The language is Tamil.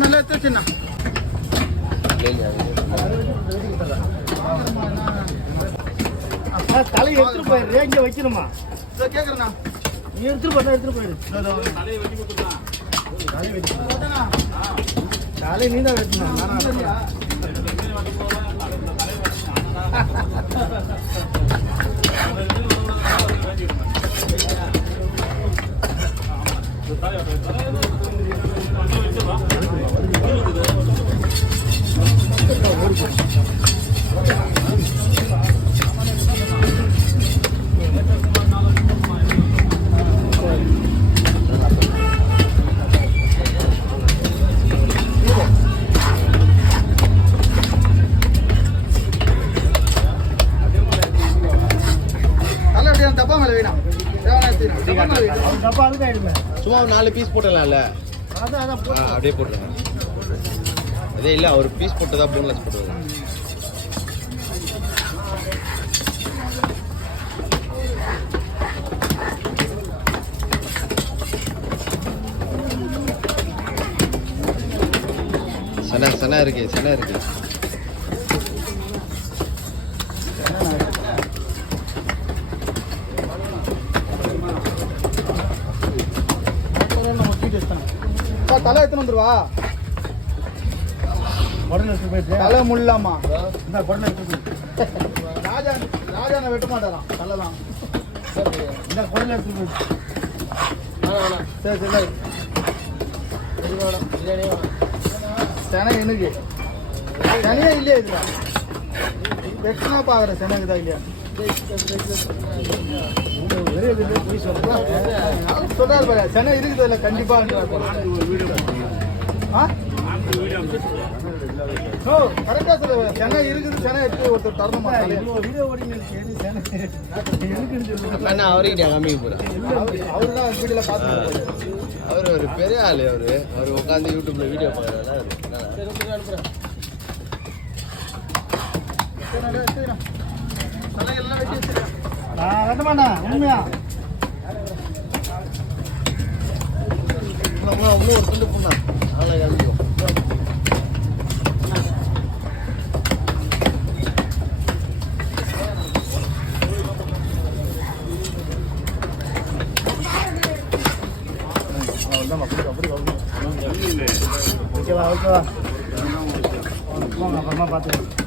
நல்லா எடுத்துச்சுண்ணா. தலையை எடுத்துட்டு போயிரு, இங்க வைக்கணுமா? கேக்குறேண்ணா, நீ எடுத்துட்டு போயிரு, எடுத்துட்டு போயிரு. தலை நீ தான் வெட்டணும். சும்மா 4 பீஸ் போட்டலாம்ல, அப்படியே போட்டுருங்க. அதே இல்லை, ஒரு பீஸ் போட்டதா போன்லெஸ் போட்டுருங்க. சனா இருக்கு, சனா இருக்கு. தலை எத்தனை வந்துருவா? தலை முள்ளாமா ராஜான வெட்ட மாட்டாராம் தலைதான். சரி சரி, செனை எனக்கு செனையே இல்லையா? இதுல வெட்டினா பாக்குற செனக்கு தான் இல்லையா? சொல்றாரு பாரு, சென்னை இருக்குது இல்லை கண்டிப்பா. கரெக்டா சொல்ல, சென்னை இருக்குது, சென்னை எடுத்து ஒருத்தர் தரணும். அவர்கிட்ட காமிக்க போறேன். அவருதான் வீடியோல பார்த்து, அவர் ஒரு பெரிய ஆளு. அவர் உட்காந்து யூடியூப்ல வீடியோ பாக்குறாரு. நான் வெட்ட மாட்டேன் உண்மையா. அவ்வளோ ஒரு சொல்லு பொண்ணா நாளை கிளம்பிடும். ஓகேவா ஓகேவா, அப்புறமா பார்த்துக்கலாம்.